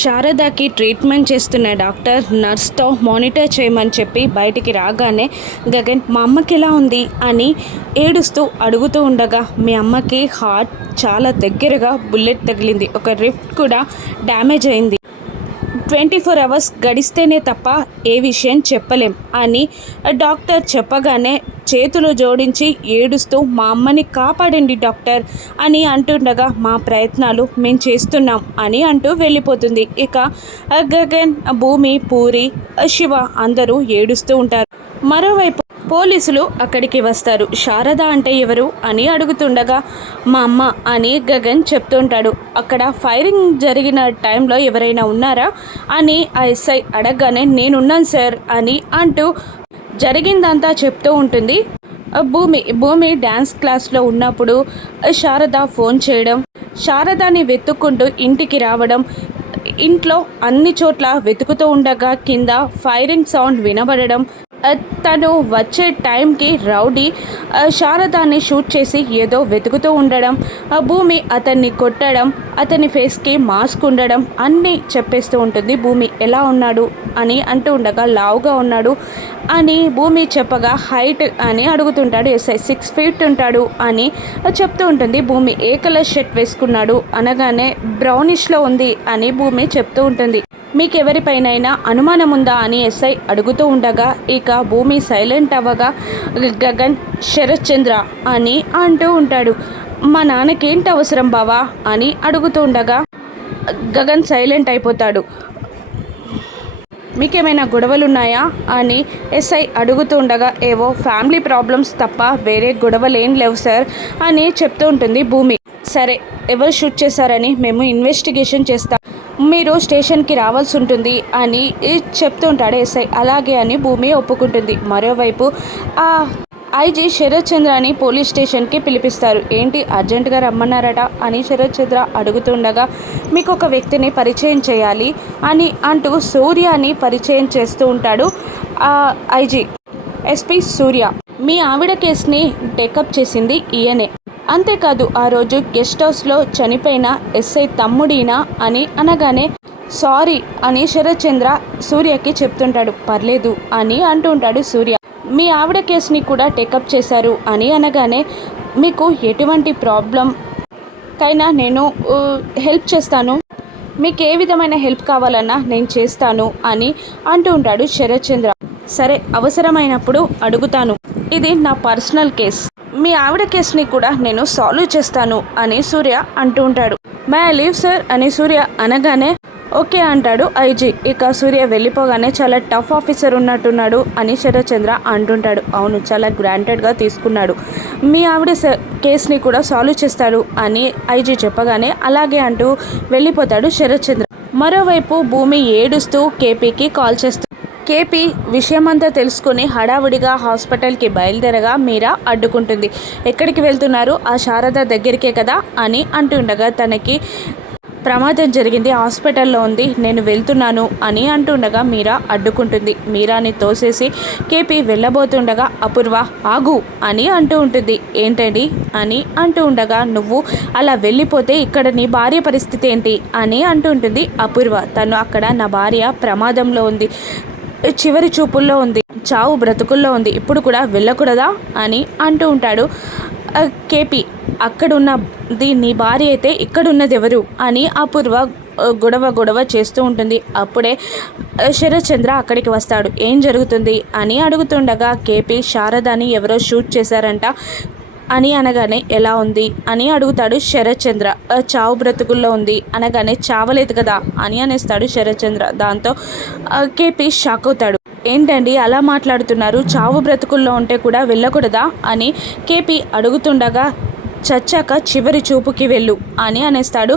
శారదకి treatment చేస్తున్న doctor నర్స్తో monitor చేయమని చెప్పి బయటికి రాగానే గగన్ మా అమ్మకి ఎలా ఉంది అని ఏడుస్తూ అడుగుతూ ఉండగా మీ అమ్మకి హార్ట్ చాలా దగ్గరగా బుల్లెట్ తగిలింది, ఒక రిఫ్ట్ కూడా డ్యామేజ్ అయింది, 24 అవర్స్ గడిస్తేనే తప్ప ఏ విషయం చెప్పలేం అని డాక్టర్ చెప్పగానే చేతులు జోడించి ఏడుస్తూ మా అమ్మని కాపాడండి డాక్టర్ అని అంటుండగా మా ప్రయత్నాలు మేము చేస్తున్నాం అని అంటూ వెళ్ళిపోతుంది. ఇక గగన్, భూమి, పూరి, శివ అందరూ ఏడుస్తూ ఉంటారు. మరోవైపు పోలీసులు అక్కడికి వస్తారు. శారద అంటే ఎవరు అని అడుగుతుండగా మా అమ్మ అని గగన్ చెప్తుంటాడు. అక్కడ ఫైరింగ్ జరిగిన టైంలో ఎవరైనా ఉన్నారా అని ఆ ఎస్ఐ అడగగానే నేనున్నాను సార్ అని అంటూ జరిగిందంతా చెప్తూ ఉంటుంది. భూమి డ్యాన్స్ క్లాస్లో ఉన్నప్పుడు శారద ఫోన్ చేయడం, శారదాని వెతుక్కుంటూ ఇంటికి రావడం, ఇంట్లో అన్ని చోట్ల వెతుకుతూ ఉండగా కింద ఫైరింగ్ సౌండ్ వినబడడం, తను వచ్చే టైంకి రౌడీ శారదాన్ని షూట్ చేసి ఏదో వెతుకుతూ ఉండడం, భూమి అతన్ని కొట్టడం, అతని ఫేస్కి మాస్క్ ఉండడం అన్నీ చెప్పేస్తూ ఉంటుంది. భూమి ఎలా ఉన్నాడు అని అంటూ ఉండగా లావుగా ఉన్నాడు అని భూమి చెప్పగా హైట్ అని అడుగుతుంటాడు ఎస్ఐ. 6 feet ఉంటాడు అని చెప్తూ ఉంటుంది. భూమి ఏ కలర్ షర్ట్ వేసుకున్నాడు అనగానే బ్రౌనిష్లో ఉంది అని భూమి చెప్తూ ఉంటుంది. మీకెవరిపైనైనా అనుమానం ఉందా అని ఎస్ఐ అడుగుతూ ఉండగా ఇక భూమి సైలెంట్ అవ్వగా గగన్ శరత్ చంద్ర అని అంటూ ఉంటాడు. మా నాన్నకేంటి అవసరం బావా అని అడుగుతూ ఉండగా గగన్ సైలెంట్ అయిపోతాడు. మీకేమైనా గొడవలున్నాయా అని ఎస్ఐ అడుగుతూ ఉండగా ఏవో ఫ్యామిలీ ప్రాబ్లమ్స్ తప్ప వేరే గొడవలు ఏం లేవు సార్ అని చెప్తూ ఉంటుంది భూమి. సరే, ఎవరు షూట్ చేశారని మేము ఇన్వెస్టిగేషన్ చేస్తాం, మీరు స్టేషన్కి రావాల్సి ఉంటుంది అని చెప్తూ ఉంటాడు ఎస్ఐ. అలాగే అని భూమి ఒప్పుకుంటుంది. మరోవైపు ఆ ఐజీ శరత్ చంద్రని పోలీస్ స్టేషన్కి పిలిపిస్తారు. ఏంటి అర్జెంటుగా రమ్మన్నారట అని శరత్ చంద్ర అడుగుతుండగా మీకు ఒక వ్యక్తిని పరిచయం చేయాలి అని అంటూ సూర్యని పరిచయం చేస్తూ ఉంటాడు ఐజీ. ఎస్పీ సూర్య, మీ ఆవిడ కేసుని టేకప్ చేసింది ఈయనే, అంతేకాదు ఆ రోజు గెస్ట్ హౌస్లో చనిపోయిన ఎస్ఐ తమ్ముడినా అని అనగానే సారీ అని శరత్ చంద్ర సూర్యకి చెప్తుంటాడు. పర్లేదు అని అంటుంటాడు సూర్య. మీ ఆవిడ కేసుని కూడా టేకప్ చేశారు అని అనగానే మీకు ఎటువంటి ప్రాబ్లం కైనా నేను హెల్ప్ చేస్తాను, మీకు ఏ విధమైన హెల్ప్ కావాలన్నా నేను చేస్తాను అని అంటూ ఉంటాడు శరత్ చంద్ర. సరే, అవసరమైనప్పుడు అడుగుతాను, ఇది నా పర్సనల్ కేస్, మీ ఆవిడ కేసుని కూడా నేను సాల్వ్ చేస్తాను అని సూర్య అంటూ ఉంటాడు. మే ఐ లీవ్ సార్ అని సూర్య అనగానే ఓకే అంటాడు ఐజీ. ఇక సూర్య వెళ్ళిపోగానే చాలా టఫ్ ఆఫీసర్ ఉన్నట్టున్నాడు అని శరత్ చంద్ర అంటుంటాడు. అవును, చాలా గ్రాంటెడ్గా తీసుకున్నాడు, మీ ఆవిడ కేసుని కూడా సాల్వ్ చేస్తాడు అని ఐజీ చెప్పగానే అలాగే అంటూ వెళ్ళిపోతాడు శరత్ చంద్ర. మరోవైపు భూమి ఏడుస్తూ కేపీకి కాల్ చేస్తుంది. కేపీ విషయమంతా తెలుసుకుని హడావుడిగా హాస్పిటల్కి బయలుదేరగా మీరా అడ్డుకుంటుంది. ఎక్కడికి వెళ్తున్నారు, ఆ శారద దగ్గరికే కదా అని అంటుండగా తనకి ప్రమాదం జరిగింది, హాస్పిటల్లో ఉంది, నేను వెళ్తున్నాను అని అంటుండగా మీరా అడ్డుకుంటుంది. మీరాని తోసేసి కేపీ వెళ్ళబోతుండగా అపూర్వ ఆగు అని అంటూ ఉంటుంది. ఏంటండి అని అంటూ ఉండగా నువ్వు అలా వెళ్ళిపోతే ఇక్కడ నీ భార్య పరిస్థితి ఏంటి అని అంటుంటుంది అపూర్వ. తను అక్కడ నా భార్య ప్రమాదంలో ఉంది, చివరి చూపుల్లో ఉంది, చావు బ్రతుకుల్లో ఉంది, ఇప్పుడు కూడా వెళ్ళకూడదా అని అంటూ ఉంటాడు కేపీ. అక్కడున్నది నీ భార్య అయితే ఇక్కడున్నది ఎవరు అని అపూర్వ గొడవ చేస్తూ ఉంటుంది. అప్పుడే శరత్ చంద్ర అక్కడికి వస్తాడు. ఏం జరుగుతుంది అని అడుగుతుండగా కేపీ శారదాని ఎవరో షూట్ చేశారంట అని అనగానే ఎలా ఉంది అని అడుగుతాడు శరత్ చంద్ర. చావు బ్రతుకుల్లో ఉంది అనగానే చావలేదు కదా అని అనేస్తాడు శరత్ చంద్ర. దాంతో కేపీ షాక్ అవుతాడు. ఏంటండి అలా మాట్లాడుతున్నారు, చావు బ్రతుకుల్లో ఉంటే కూడా వెళ్ళకూడదా అని కేపీ అడుగుతుండగా చచ్చాక చివరి చూపుకి వెళ్ళు అని అనేస్తాడు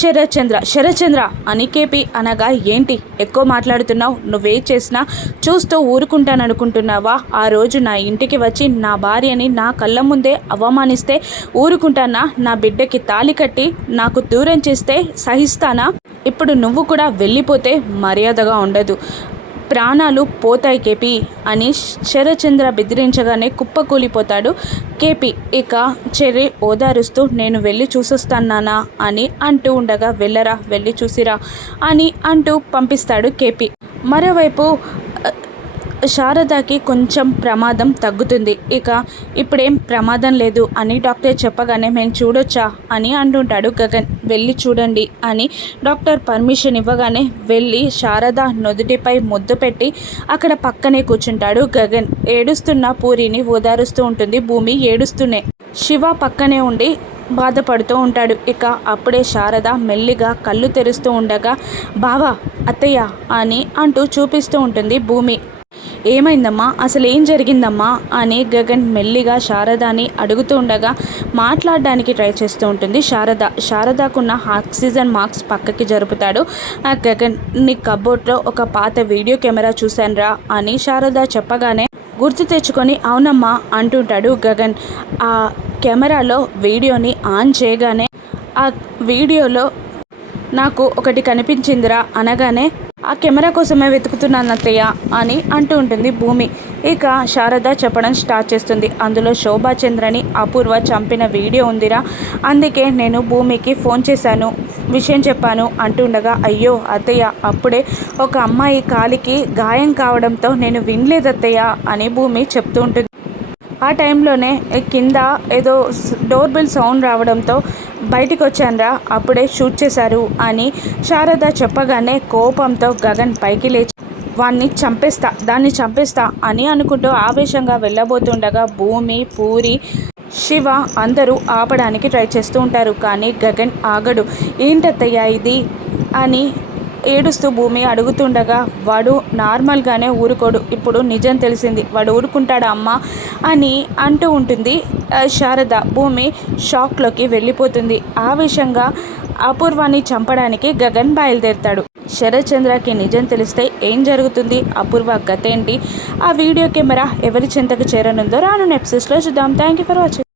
శరత్ చంద్ర. శరత్ చంద్ర అని కేపీ అనగా ఏంటి ఎక్కువ మాట్లాడుతున్నావు, నువ్వే చేసినా చూస్తూ ఊరుకుంటాననుకుంటున్నావా, ఆ రోజు నా ఇంటికి వచ్చి నా భార్యని నా కళ్ళ ముందే అవమానిస్తే ఊరుకుంటానా, నా బిడ్డకి తాళి కట్టి నాకు దూరం చేస్తే సహిస్తానా, ఇప్పుడు నువ్వు కూడా వెళ్ళిపోతే మర్యాదగా ఉండదు, ప్రాణాలు పోతాయి కేపీ అని శరచంద్ర బెదిరించగానే కుప్పకూలిపోతాడు కేపీ. ఇక చెర్రీ ఓదారుస్తూ నేను వెళ్ళి చూసొస్తాను నాన్నా అని అంటూ ఉండగా వెళ్ళరా వెళ్ళి చూసిరా అని అంటూ పంపిస్తాడు కేపీ. మరోవైపు శారదకి కొంచెం ప్రమాదం తగ్గుతుంది. ఇక ఇప్పుడేం ప్రమాదం లేదు అని డాక్టర్ చెప్పగానే మేము చూడొచ్చా అని అంటుంటాడు గగన్. వెళ్ళి చూడండి అని డాక్టర్ పర్మిషన్ ఇవ్వగానే వెళ్ళి శారద నుదుటిపై ముద్దు పెట్టి అక్కడ పక్కనే కూర్చుంటాడు గగన్. ఏడుస్తున్న పూరిని ఓదారుస్తూ ఉంటుంది భూమి ఏడుస్తూనే. శివ పక్కనే ఉండి బాధపడుతూ ఉంటాడు. ఇక అప్పుడే శారద మెల్లిగా కళ్ళు తెరుస్తూ ఉండగా బావా అత్తయ్య అని అంటూ చూపిస్తూ ఉంటుంది భూమి. ఏమైందమ్మా అసలు ఏం జరిగిందమ్మా అని గగన్ మెల్లిగా శారదాని అడుగుతూ ఉండగా మాట్లాడడానికి ట్రై చేస్తూ ఉంటుంది శారదాకున్న ఆక్సిజన్ మాస్క్ పక్కకి జరుపుతాడు గగన్. నీ కబోర్డ్లో ఒక పాత వీడియో కెమెరా చూశానురా అని శారద చెప్పగానే గుర్తు తెచ్చుకొని అవునమ్మా అంటుంటాడు గగన్. ఆ కెమెరాలో వీడియోని ఆన్ చేయగానే ఆ వీడియోలో నాకు ఒకటి కనిపించిందిరా అనగానే ఆ కెమెరా కోసమే వెతుకుతున్నాను అత్తయ్య అని అంటూ ఉంటుంది భూమి. ఇక శారద చెప్పడం స్టార్ట్ చేస్తుంది. అందులో శోభాచంద్రని అపూర్వ చంపిన వీడియో ఉందిరా, అందుకే నేను భూమికి ఫోన్ చేశాను విషయం చెప్పాను అంటుండగా అయ్యో అత్తయ్య అప్పుడే ఒక అమ్మాయి కాలికి గాయం కావడంతో నేను వినలేదు అత్తయ్య అని భూమి చెప్తూ ఉంటుంది. ఆ టైంలోనే కింద ఏదో డోర్ బెల్ సౌండ్ రావడంతో బయటికి వచ్చానురా అప్పుడే షూట్ చేశారు అని శారద చెప్పగానే కోపంతో గగన్ పైకి లేచి దాన్ని చంపేస్తా అని అనుకుంటూ ఆవేశంగా వెళ్ళబోతుండగా భూమి పూరి శివ అందరూ ఆపడానికి ట్రై చేస్తూ ఉంటారు. కానీ గగన్ ఆగడు. ఏంటత్తయ్యా ఇది అని ఏడుస్తూ భూమి అడుగుతుండగా వాడు నార్మల్గానే ఊరుకోడు, ఇప్పుడు నిజం తెలిసింది వాడు ఊరుకుంటాడా అమ్మ అని అంటూ ఉంటుంది శారద. భూమి షాక్లోకి వెళ్ళిపోతుంది. ఆవేశంగా అపూర్వాన్ని చంపడానికి గగన్ బయలుదేరుతాడు. శరత్చంద్రకి నిజం తెలిస్తే ఏం జరుగుతుంది, అపూర్వ గతేంటి, ఆ వీడియో కెమెరా ఎవరి చింతకు చేరనుందో రానున్న ఎపిసోడ్స్లో చూద్దాం. Thank you for watching.